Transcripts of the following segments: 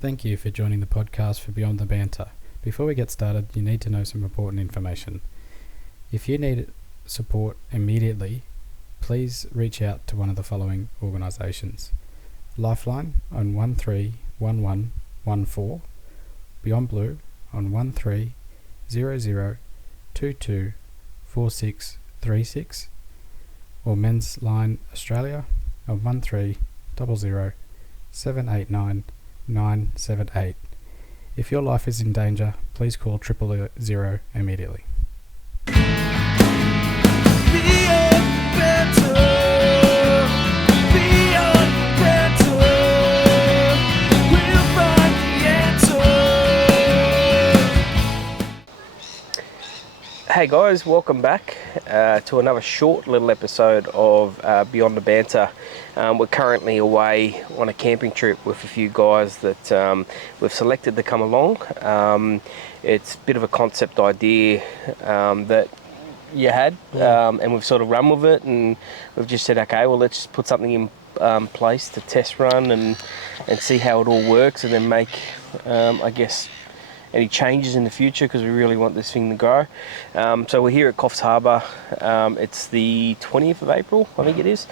Thank you for joining the podcast for Beyond the Banter. Before we get started, you need to know some important information. If you need support immediately, please reach out to one of the following organisations. Lifeline on 131114, Beyond Blue on 1300224636, or Men's Line Australia on 1300789978. If your life is in danger, please call 000 immediately. Hey guys, welcome back to another short little episode of Beyond the Banter. We're currently away on a camping trip with a few guys that we've selected to come along. It's a bit of a concept idea that you had, and we've sort of run with it, and we've just said, okay, well, let's put something in place to test run and see how it all works, and then make, I guess, any changes in the future, because we really want this thing to grow. So we're here at Coffs Harbour. It's the 20th of April, I think it is.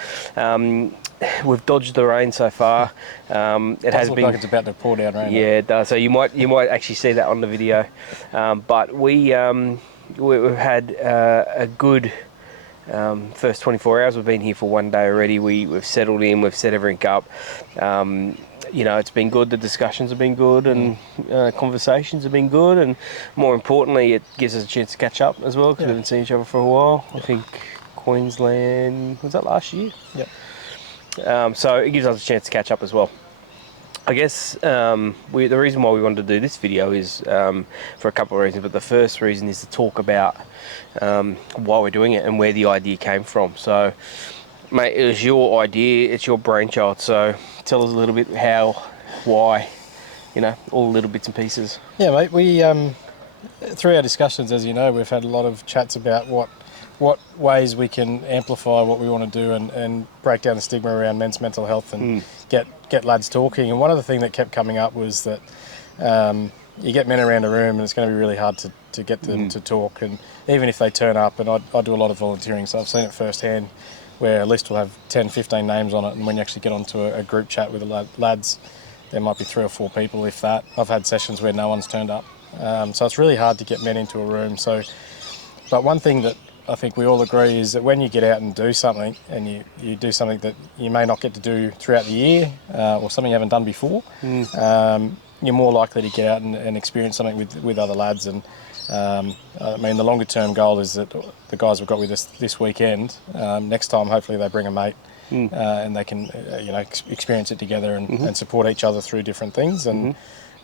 We've dodged the rain so far. It has been like it's about to pour down rain. Yeah, it does. So you might actually see that on the video. But we've had a good first 24 hours. We've been here for one day already. We've settled in. We've set everything up. It's been good. The discussions have been good, and conversations have been good, and more importantly, it gives us a chance to catch up as well, because we haven't seen each other for a while. I think Queensland, was that last year? Yep. So it gives us a chance to catch up as well. I guess the reason why we wanted to do this video is for a couple of reasons, but the first reason is to talk about why we're doing it and where the idea came from. So, mate, it was your idea, it's your brainchild, so tell us a little bit how, why, all the little bits and pieces. Yeah, mate, we, through our discussions, as you know, we've had a lot of chats about what ways we can amplify what we want to do and break down the stigma around men's mental health and get lads talking. And one of the things that kept coming up was that you get men around a room and it's going to be really hard to get them to talk. And even if they turn up, and I do a lot of volunteering, so I've seen it firsthand, where a list will have 10, 15 names on it, and when you actually get onto a group chat with the lads, there might be 3 or 4 people, if that. I've had sessions where no one's turned up. So it's really hard to get men into a room. But one thing that I think we all agree is that when you get out and do something, and you do something that you may not get to do throughout the year, or something you haven't done before, you're more likely to get out and experience something with other lads. And the longer term goal is that the guys we've got with us this weekend, next time hopefully they bring a mate, and they can experience it together and support each other through different things. And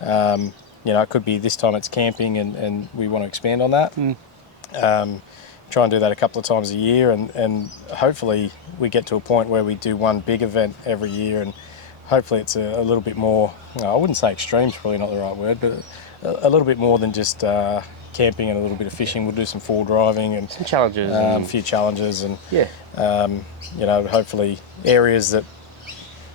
it could be this time it's camping, and we want to expand on that. Try and do that a couple of times a year, and hopefully we get to a point where we do one big event every year, and hopefully it's a little bit more, I wouldn't say extreme, is probably not the right word, but a little bit more than just camping and a little bit of fishing. We'll do some four driving and some challenges, a few challenges, and hopefully areas that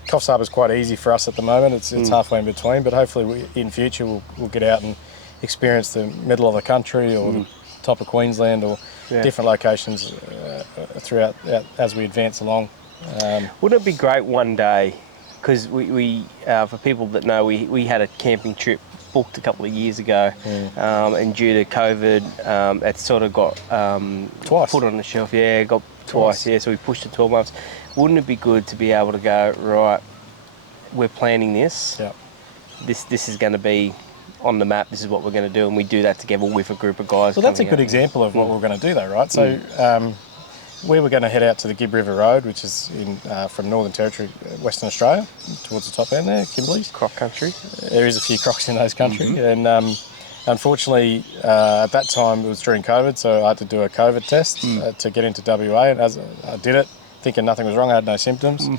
Coffs Harbour is quite easy for us at the moment. It's halfway in between, but hopefully in future we'll get out and experience the middle of the country or the top of Queensland or different locations throughout as we advance along. Wouldn't it be great one day, because we for people that know, we had a camping trip booked a couple of years ago, and due to COVID, it sort of got twice put on the shelf. Yeah, got twice. Yeah, so we pushed it 12 months. Wouldn't it be good to be able to go, right, we're planning this. Yeah. This is going to be on the map. This is what we're going to do, and we do that together with a group of guys. Well, that's a good example of what we're going to do, though, right? So we were going to head out to the Gibb River Road, which is from Northern Territory, Western Australia, towards the top end there, Kimberley's. Croc country. There is a few crocs in those country, and unfortunately, at that time it was during COVID, so I had to do a COVID test to get into WA, and as I did it, thinking nothing was wrong, I had no symptoms.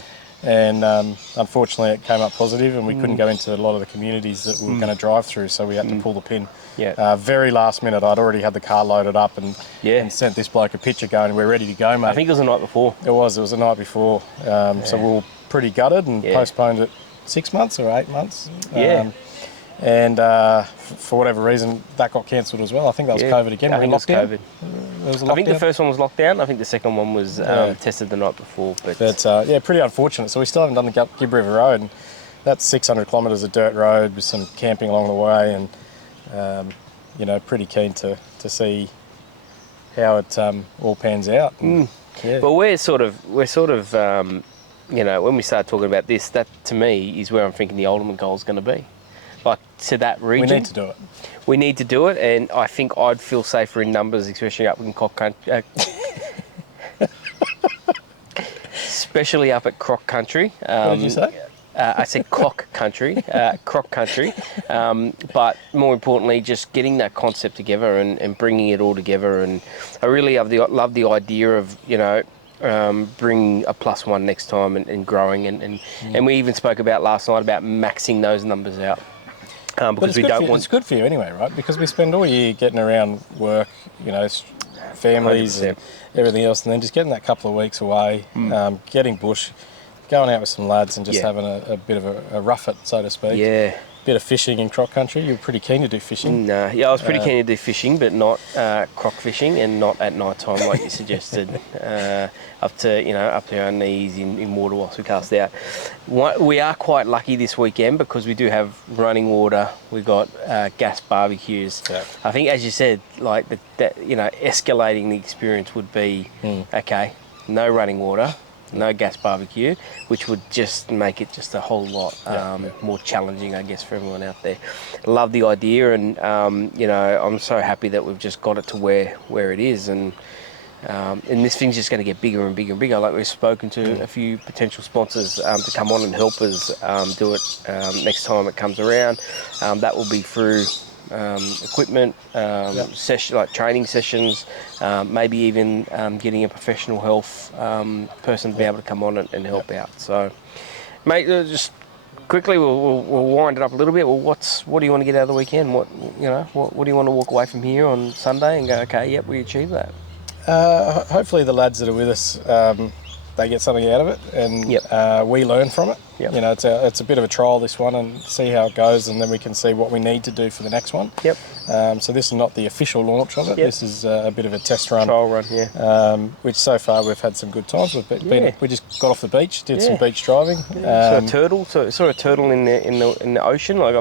And unfortunately it came up positive, and we couldn't go into a lot of the communities that we were going to drive through, so we had to pull the pin. Very last minute, I'd already had the car loaded up and sent this bloke a picture going, we're ready to go, mate. I think it was the night before. It was the night before. So we were pretty gutted and postponed it 6 months or 8 months. And for whatever reason, that got cancelled as well. I think that was COVID again. I think it was lockdown? COVID. There was a I think the lockdown? first one was lockdown. I think the second one was tested the night before. But pretty unfortunate. So we still haven't done the Gibb River Road. And that's 600 kilometres of dirt road with some camping along the way, and pretty keen to see how it all pans out. And, Well, we're sort of when we start talking about this, that to me is where I'm thinking the ultimate goal is going to be. Like to that region. We need to do it. We need to do it, and I think I'd feel safer in numbers, especially up in especially up at Croc Country. What did you say? I said Croc Country, Croc Country. But more importantly, just getting that concept together and bringing it all together. And I really love the idea of, bring a +1 next time and growing. And we even spoke about last night about maxing those numbers out. Because we don't want... It's good for you anyway, right? Because we spend all year getting around work, families 100%. And everything else, and then just getting that couple of weeks away, getting bush, going out with some lads and just having a bit of a rough it, so to speak. Yeah. Bit of fishing in Croc Country. You were pretty keen to do fishing. No, I was pretty keen to do fishing, but not croc fishing, and not at night time like you suggested. Up to our knees in water whilst we cast out. We are quite lucky this weekend because we do have running water. We've got gas barbecues. Yeah. I think, as you said, like escalating the experience would be okay. No running water. No gas barbecue, which would just make it just a whole lot more challenging, I guess, for everyone out there. Love the idea, and I'm so happy that we've just got it to where it is, and this thing's just going to get bigger and bigger and bigger. Like, we've spoken to a few potential sponsors to come on and help us do it next time it comes around. That will be through equipment, session, like training sessions, maybe even getting a professional health person to be able to come on and help out. So, mate, just quickly, we'll wind it up a little bit. Well, what do you want to get out of the weekend? What do you want to walk away from here on Sunday and go, okay, yep, we achieved that? Hopefully the lads that are with us, they get something out of it, and we learn from it. Yep. It's a bit of a trial, this one, and see how it goes, and then we can see what we need to do for the next one. Yep. So this is not the official launch of it. Yep. This is a bit of a test run. Trial run, yeah. Which so far we've had some good times. We just got off the beach, did some beach driving. Saw a turtle. Saw a turtle in the ocean. Like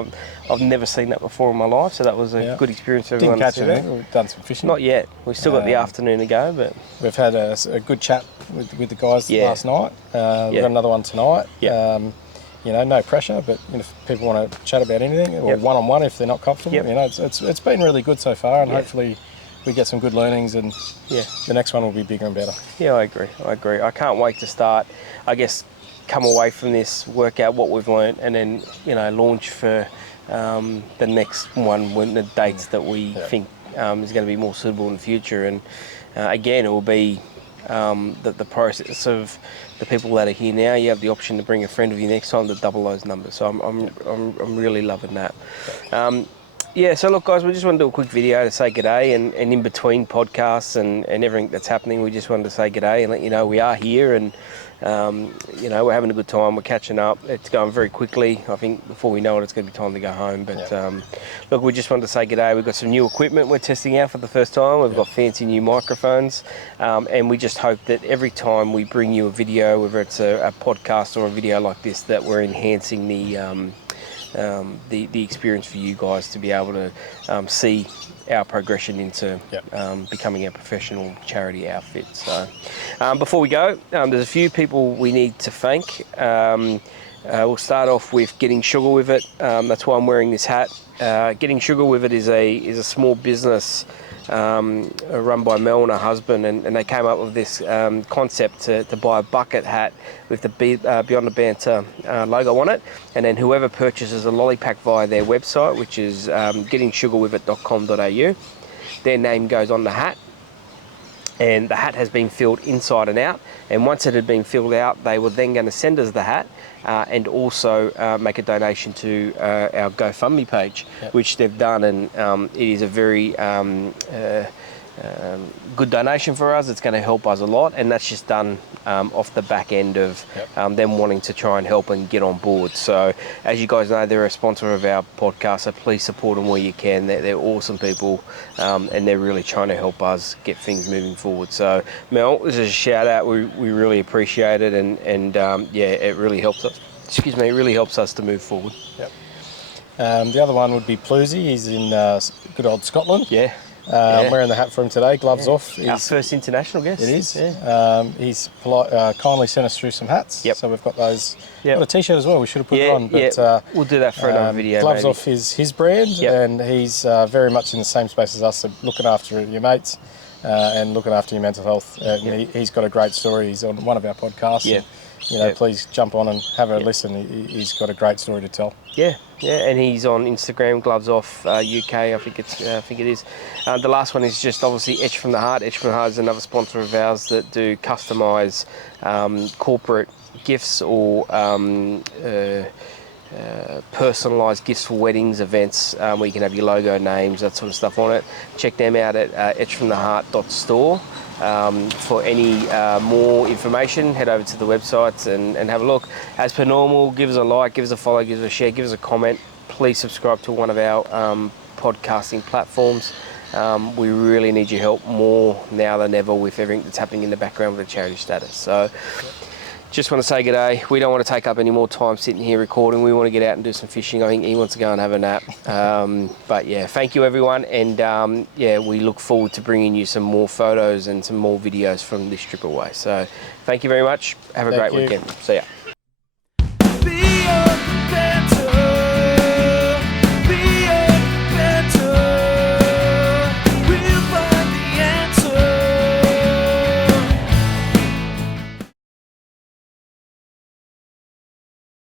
I've never seen that before in my life, so that was a good experience for everyone. Didn't catch it. We've done some fishing. Not yet. We've still got the afternoon to go, but we've had a good chat with the guys last night. We've got another one tonight. Yeah. No pressure, but if people want to chat about anything, or one-on-one if they're not comfortable, it's been really good so far, and hopefully we get some good learnings, and the next one will be bigger and better. Yeah, I agree. I can't wait to start, I guess, come away from this, work out what we've learnt, and then, launch for the next one when the dates that we think is going to be more suitable in the future. And again, it will be the process of the people that are here now. You have the option to bring a friend with you next time to double those numbers. So I'm really loving that. So look, guys, we just want to do a quick video to say g'day, and in between podcasts and everything that's happening, we just wanted to say g'day and let you know we are here, and we're having a good time. We're catching up. It's going very quickly. I think before we know it, it's going to be time to go home. But look, we just wanted to say g'day. We've got some new equipment we're testing out for the first time. We've got fancy new microphones, and we just hope that every time we bring you a video, whether it's a podcast or a video like this, that we're enhancing the experience for you guys to be able to see our progression into becoming a professional charity outfit. So before we go, there's a few people we need to thank. We'll start off with Getting Sugar With It. That's why I'm wearing this hat. Getting Sugar With It is a small business run by Mel and her husband, and they came up with this concept to buy a bucket hat with the Beyond the Banter logo on it, and then whoever purchases a lolly pack via their website, which is gettingsugarwithit.com.au, their name goes on the hat, and the hat has been filled inside and out, and once it had been filled out, they were then going to send us the hat and also make a donation to our GoFundMe page, which they've done, and it is a very good donation for us. It's going to help us a lot, and that's just done off the back end of them wanting to try and help and get on board. So as you guys know, they're a sponsor of our podcast, so please support them where you can. They're awesome people, and they're really trying to help us get things moving forward. So Mel, this is a shout out. We really appreciate it, and it really helps us. Excuse me, it really helps us to move forward. Yep. The other one would be Plusy. He's in good old Scotland. Yeah. I'm wearing the hat for him today, gloves off. Our first international guest. It is. Yeah. He's kindly sent us through some hats. Yep. So we've got those. Yep. Got a t-shirt as well. We should have put it on. But, we'll do that for another video. Gloves maybe. off is his brand, and he's very much in the same space as us, so looking after your mates and looking after your mental health. He's got a great story. He's on one of our podcasts. Yeah. And, please jump on and have a listen. He's got a great story to tell. Yeah, and he's on Instagram, Gloves Off UK. I think it is. The last one is just obviously Etched from the Heart. Etched from the Heart is another sponsor of ours that do customise corporate gifts or personalised gifts for weddings, events, where you can have your logo, names, that sort of stuff on it. Check them out at etchedfromtheheart.store. For any more information, head over to the website and have a look. As per normal, give us a like, give us a follow, give us a share, give us a comment. Please subscribe to one of our podcasting platforms. We really need your help more now than ever with everything that's happening in the background with the charity status. So just want to say good day. We don't want to take up any more time sitting here recording. We want to get out and do some fishing. I think he wants to go and have a nap. But yeah, thank you everyone. And we look forward to bringing you some more photos and some more videos from this trip away. So thank you very much. Have a great weekend. See ya.